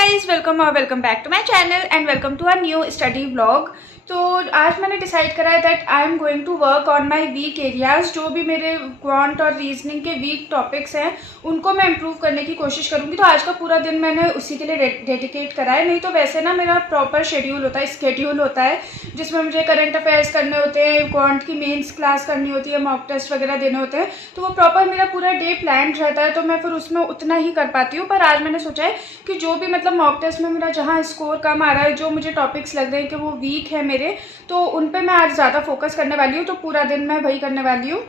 Guys, welcome back to my channel and welcome to our new study vlog. तो आज मैंने decide करा है that I am going to work on my week areas. जो भी मेरे क्वांट और रीजनिंग के वीक टॉपिक्स हैं उनको मैं इम्प्रूव करने की कोशिश करूँगी। तो आज का पूरा दिन मैंने उसी के लिए डेडिकेट करा है। नहीं तो वैसे ना मेरा प्रॉपर शेड्यूल होता है जिसमें मुझे करंट अफेयर्स करने होते हैं, क्वांट की मेंस क्लास करनी होती है, मॉक टेस्ट वगैरह देने होते हैं। तो वो प्रॉपर मेरा पूरा डे प्लान रहता है, तो मैं फिर उसमें उतना ही कर पाती हूँ। पर आज मैंने सोचा है कि जो भी मतलब मॉक टेस्ट में मेरा जहाँ स्कोर कम आ रहा है, जो मुझे टॉपिक्स लग रहे हैं कि वो वीक है मेरे, तो उन पे मैं आज ज़्यादा फोकस करने वाली हूँ। तो पूरा दिन मैं वही करने वाली हूँ।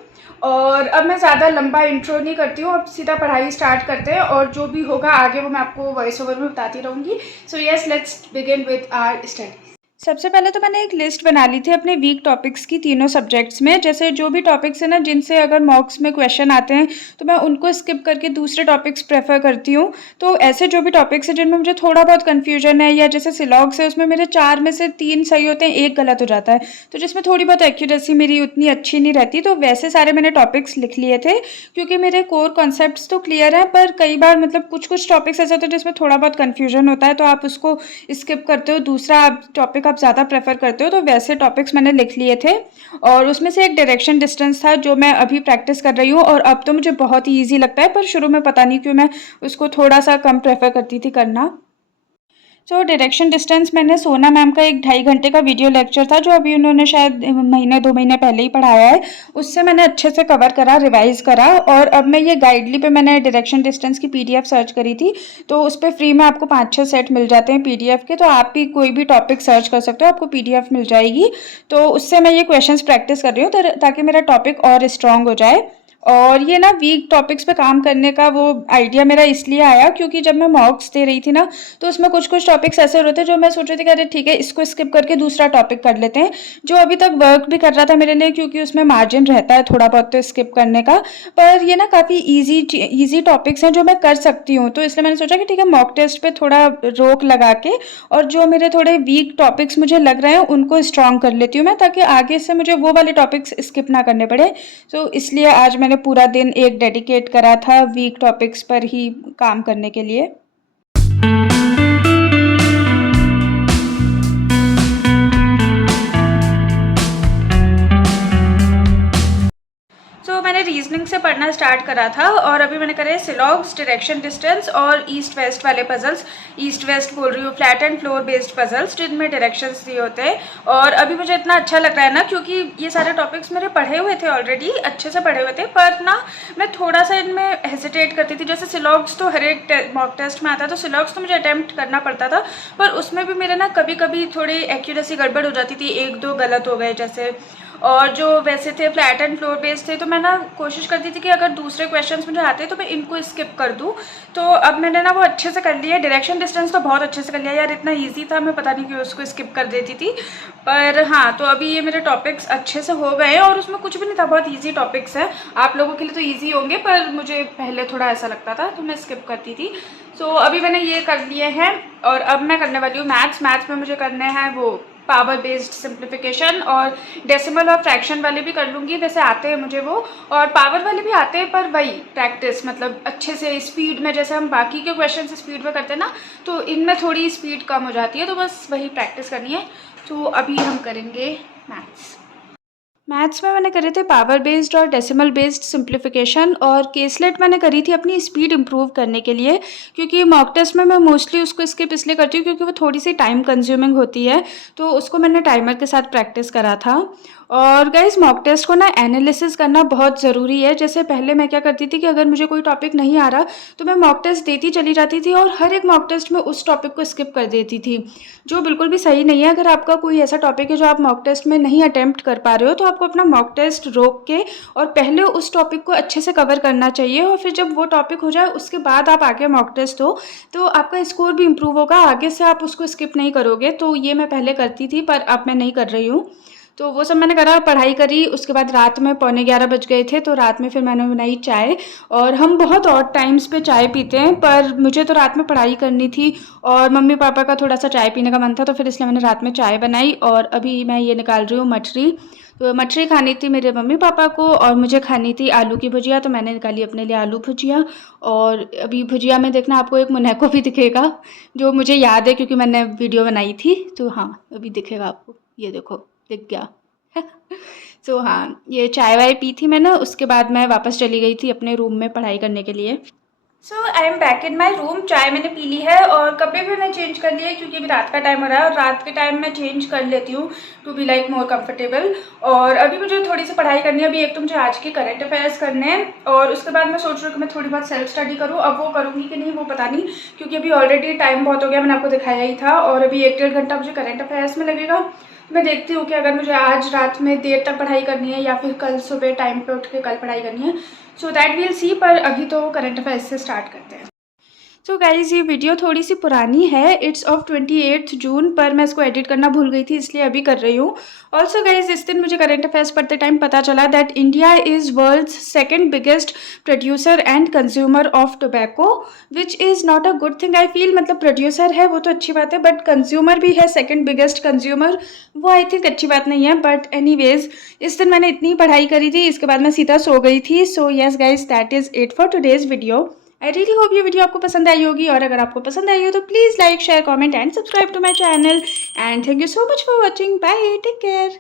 और अब मैं ज़्यादा लंबा इंट्रो नहीं करती हूँ, अब सीधा पढ़ाई स्टार्ट करते हैं और जो भी होगा आगे वो मैं आपको वॉइस ओवर में बताती रहूँगी। So yes, let's begin with our study. सबसे पहले तो मैंने एक लिस्ट बना ली थी अपने वीक टॉपिक्स की तीनों सब्जेक्ट्स में। जैसे जो भी टॉपिक्स है ना जिनसे अगर मॉक्स में क्वेश्चन आते हैं तो मैं उनको स्किप करके दूसरे टॉपिक्स प्रेफर करती हूँ। तो ऐसे जो भी टॉपिक्स हैं जिनमें मुझे थोड़ा बहुत कन्फ्यूजन है, या जैसे सिलॉग्स है उसमें मेरे 4 में से 3 सही होते हैं, 1 गलत हो जाता है, तो जिसमें थोड़ी बहुत एक्यूरेसी मेरी उतनी अच्छी नहीं रहती, तो वैसे सारे मैंने टॉपिक्स लिख लिए थे क्योंकि मेरे कोर कॉन्सेप्ट्स तो क्लियर हैं। पर कई बार मतलब कुछ टॉपिक्स ऐसे होते हैं जिसमें थोड़ा बहुत कन्फ्यूजन होता है, तो आप उसको स्किप करते हो, दूसरा टॉपिक आप ज़्यादा प्रेफर करते हो। तो वैसे टॉपिक्स मैंने लिख लिए थे और उसमें से एक डायरेक्शन डिस्टेंस था जो मैं अभी प्रैक्टिस कर रही हूँ, और अब तो मुझे बहुत ही ईजी लगता है। पर शुरू में पता नहीं क्यों मैं उसको थोड़ा सा कम प्रेफर करती थी करना। तो डायरेक्शन डिस्टेंस मैंने सोना मैम का 1-2.5 घंटे का वीडियो लेक्चर था जो अभी उन्होंने शायद महीने 2 महीने पहले ही पढ़ाया है, उससे मैंने अच्छे से कवर करा, रिवाइज करा। और अब मैं ये गाइडली पे मैंने डायरेक्शन डिस्टेंस की पीडीएफ सर्च करी थी, तो उस पर फ्री में आपको 5-6 सेट मिल जाते हैं पीडीएफ के। तो आप भी कोई भी टॉपिक सर्च कर सकते हो, आपको पीडीएफ मिल जाएगी। तो उससे मैं ये क्वेश्चंस प्रैक्टिस कर रही हूँ ताकि मेरा टॉपिक और स्ट्रॉन्ग हो जाए। और ये ना वीक टॉपिक्स पे काम करने का वो आइडिया मेरा इसलिए आया क्योंकि जब मैं मॉक्स दे रही थी ना, तो उसमें कुछ टॉपिक्स ऐसे होते थे जो मैं सोच रही थी कि अरे ठीक है, इसको स्किप करके दूसरा टॉपिक कर लेते हैं, जो अभी तक वर्क भी कर रहा था मेरे लिए क्योंकि उसमें मार्जिन रहता है थोड़ा बहुत तो स्किप करने का। पर ये ना काफ़ी ईजी टॉपिक्स हैं जो मैं कर सकती हूँ, तो इसलिए मैंने सोचा कि ठीक है, मॉक टेस्ट पे थोड़ा रोक लगा के और जो मेरे थोड़े वीक टॉपिक्स मुझे लग रहे हैं उनको स्ट्रॉन्ग कर लेती हूँ मैं, ताकि आगे से मुझे वो वाले टॉपिक्स स्किप ना करने पड़े। तो इसलिए आज मैंने पूरा दिन एक डेडिकेट करा था वीक टॉपिक्स पर ही काम करने के लिए। तो मैंने रीजनिंग से पढ़ना स्टार्ट करा था और अभी मैंने करे सिलॉग्स, डायरेक्शन डिस्टेंस और ईस्ट वेस्ट वाले पजल्स। ईस्ट वेस्ट बोल रही हूँ, flat and floor based puzzles जिनमें डायरेक्शंस दिए होते हैं। और अभी मुझे इतना अच्छा लग रहा है ना क्योंकि ये सारे टॉपिक्स मेरे पढ़े हुए थे ऑलरेडी, अच्छे से पढ़े हुए थे, पर ना मैं थोड़ा सा इनमें हेजिटेट करती थी। जैसे सिलॉग्स तो हर एक मॉक टेस्ट में आता है, तो सिलॉग्स तो मुझे अटैम्प्ट करना पड़ता था, पर उसमें भी मेरे ना कभी कभी थोड़ी एक्यूरेसी गड़बड़ हो जाती थी, 1-2 गलत हो गए जैसे। और जो वैसे थे फ्लैट एंड फ्लोर बेस्ड थे, तो मैं ना कोशिश करती थी कि अगर दूसरे क्वेश्चंस मुझे आते तो मैं इनको स्किप कर दूं। तो अब मैंने ना वो अच्छे से कर लिया। डायरेक्शन डिस्टेंस तो बहुत अच्छे से कर लिया यार, इतना इजी था, मैं पता नहीं क्यों उसको स्किप कर देती थी। पर हाँ, तो अभी ये मेरे टॉपिक्स अच्छे से हो गए हैं और उसमें कुछ भी नहीं था, बहुत ईजी टॉपिक्स है। आप लोगों के लिए तो ईजी होंगे, पर मुझे पहले थोड़ा ऐसा लगता था तो मैं स्किप करती थी। सो अभी मैंने ये कर लिए हैं और अब मैं करने वाली हूँ मैथ्स में मुझे करने हैं वो पावर बेस्ड सिंप्लीफिकेशन, और डेसिमल और फ्रैक्शन वाले भी कर लूँगी, वैसे आते हैं मुझे वो, और पावर वाले भी आते हैं, पर वही प्रैक्टिस मतलब अच्छे से स्पीड में, जैसे हम बाकी के क्वेश्चन स्पीड में करते हैं ना, तो इनमें थोड़ी स्पीड कम हो जाती है, तो बस वही प्रैक्टिस करनी है। तो अभी हम करेंगे मैथ्स में मैंने करे थे पावर बेस्ड और डेसिमल बेस्ड सिंप्लीफिकेशन, और केसलेट मैंने करी थी अपनी स्पीड इंप्रूव करने के लिए, क्योंकि मॉक टेस्ट में मैं मोस्टली उसको स्किप इसलिए करती हूँ क्योंकि वो थोड़ी सी टाइम कंज्यूमिंग होती है, तो उसको मैंने टाइमर के साथ प्रैक्टिस करा था। और गाइस, मॉक टेस्ट को ना एनालिसिस करना बहुत ज़रूरी है। जैसे पहले मैं क्या करती थी कि अगर मुझे कोई टॉपिक नहीं आ रहा तो मैं मॉक टेस्ट देती चली जाती थी और हर एक मॉक टेस्ट में उस टॉपिक को स्किप कर देती थी, जो बिल्कुल भी सही नहीं है। अगर आपका कोई ऐसा टॉपिक है जो आप मॉक टेस्ट में नहीं अटैम्प्ट कर पा रहे हो, तो आपको अपना मॉक टेस्ट रोक के और पहले उस टॉपिक को अच्छे से कवर करना चाहिए, और फिर जब वो टॉपिक हो जाए उसके बाद आप आगे मॉक टेस्ट दो, तो आपका स्कोर भी इम्प्रूव होगा, आगे से आप उसको स्किप नहीं करोगे। तो ये मैं पहले करती थी, पर अब मैं नहीं कर रही हूँ। तो वो सब मैंने करा, पढ़ाई करी, उसके बाद रात में 11:15 बज गए थे, तो रात में फिर मैंने बनाई चाय। और हम बहुत ऑड टाइम्स पे चाय पीते हैं, पर मुझे तो रात में पढ़ाई करनी थी और मम्मी पापा का थोड़ा सा चाय पीने का मन था, तो फिर इसलिए मैंने रात में चाय बनाई। और अभी मैं ये निकाल रही हूँ मठरी। तो मछली खानी थी मेरे मम्मी पापा को और मुझे खानी थी आलू की भुजिया, तो मैंने निकाली अपने लिए आलू भुजिया। और अभी भुजिया में देखना आपको एक मुनैको भी दिखेगा, जो मुझे याद है क्योंकि मैंने वीडियो बनाई थी। तो हाँ, अभी दिखेगा आपको, ये देखो दिख गया। तो हाँ, ये चाय वाय पी थी मैंने, उसके बाद मैं वापस चली गई थी अपने रूम में पढ़ाई करने के लिए। So I am back in my room. चाय मैंने पी ली है और कपड़े भी मैंने चेंज कर लिए क्योंकि अभी रात का टाइम हो रहा है और रात के टाइम मैं चेंज कर लेती हूँ to be like more comfortable. और अभी मुझे थोड़ी सी पढ़ाई करनी है। अभी एक तो मुझे आज के करंट अफेयर्स करने हैं और उसके बाद मैं सोच रही हूँ कि मैं थोड़ी बहुत सेल्फ स्टडी करूँ। अब वो करूँगी कि नहीं वो पता नहीं, क्योंकि अभी ऑलरेडी टाइम बहुत हो गया, मैंने आपको दिखाया ही था। और अभी 1-1.5 घंटा मुझे करंट अफेयर्स में लगेगा। मैं देखती हूँ कि अगर मुझे आज रात में देर तक पढ़ाई करनी है या फिर कल सुबह टाइम पे उठ के कल पढ़ाई करनी है, सो दैट विल सी। पर अभी तो करंट अफेयर्स से स्टार्ट करते हैं। सो गाइज़, ये वीडियो थोड़ी सी पुरानी है, इट्स ऑफ 28 जून, पर मैं इसको एडिट करना भूल गई थी इसलिए अभी कर रही हूँ। ऑल्सो गाइज़, इस दिन मुझे करंट अफेयर्स पढ़ते टाइम पता चला that India is world's second biggest producer and consumer of tobacco, which is not a good thing I feel. मतलब प्रोड्यूसर है वो तो अच्छी बात है, बट कंज्यूमर भी है सेकेंड बिगेस्ट कंज्यूमर, वो आई थिंक अच्छी बात नहीं है। बट एनीवेज, इस दिन मैंने इतनी पढ़ाई करी थी, इसके बाद मैं सीधा सो गई थी। So yes guys, that is it for today's video. I really hope ये वीडियो आपको पसंद आई होगी, और अगर आपको पसंद आई हो तो please like share comment and subscribe to my channel. And thank you so much for watching. Bye, take care.